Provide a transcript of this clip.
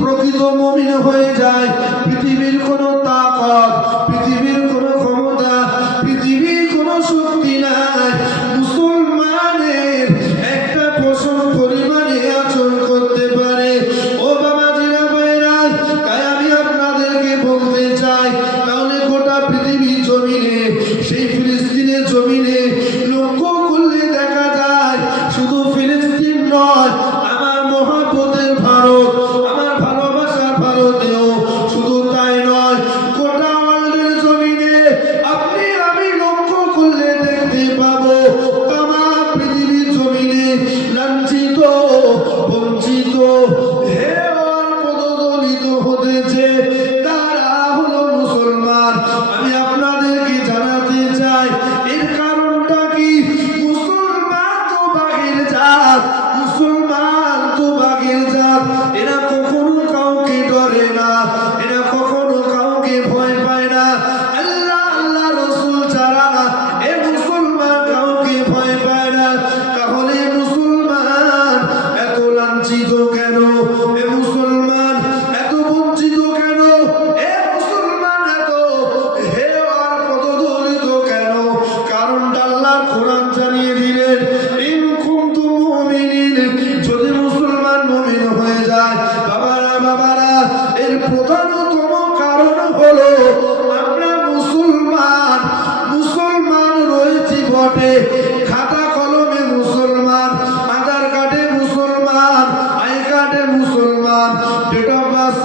প্রকৃত মুমিন হয়ে যায়, পৃথিবীর কোনো তাকত, পৃথিবীর কোনো ক্ষমতা, পৃথিবীর কোনো শক্তি নাই মুসলমানের একটা পশম পরিমাণে আচরণ করতে পারে। ও বাবাজিরা ভাইরা, তাই আমি আপনাদেরকে বলতে চাই, তাহলে গোটা পৃথিবীর জমিনে, সেই ফিলিস্তিনের জমিনে লক্ষ্য করলে দেখা যায় শুধু ফিলিস্তিন নয়, আমার মহাপতের ভারত, আমার ভালোবাসার ভারতেও শুধু তাই নয়, গোটা ওয়ার্ল্ডের জমিনে আপনি আমি লক্ষ্য করলে দেখতে পাবো তামাম পৃথিবীর জমিনে লাঞ্ছিত, বঞ্চিত, হেওয়ার পদদলিত হতেছে, তারা হলো মুসলমান। আমি আপনাদেরকে জানাতে চাই এর কারণটা কি? মুসলমান তো বাঘের জাত, মুসলমান তো বাঘের জাত, এরা কখনো কাউকে ডরে না, এরা কখনো কাউকে ভয় পায় না। আল্লাহ আল্লাহ রসুল ছাড়া এ মুসলমান কাউকে ভয় পায় না। তাহলে মুসলমান এত লাঞ্ছিত কেন? এ মুসলমান এত বঞ্চিত কেন? এ মুসলমান এত হেওয়ার পদদলিত কেন? কারণটা আল্লাহর কোরআন জানিয়ে দিলেন, ইন কুনতুম মুমিনিন, যদি মুসলমান মুমিন হয়ে যায়, বাবারা বাবারা, এর প্রধানতম কারণ হলো আমরা মুসলমান। মুসলমান রয়েছি বটে, খাতা কলমে মুসলমান, আধার কার্ডে মুসলমান, আই কার্ডে মুসলমান, ডেট অফ বার্থ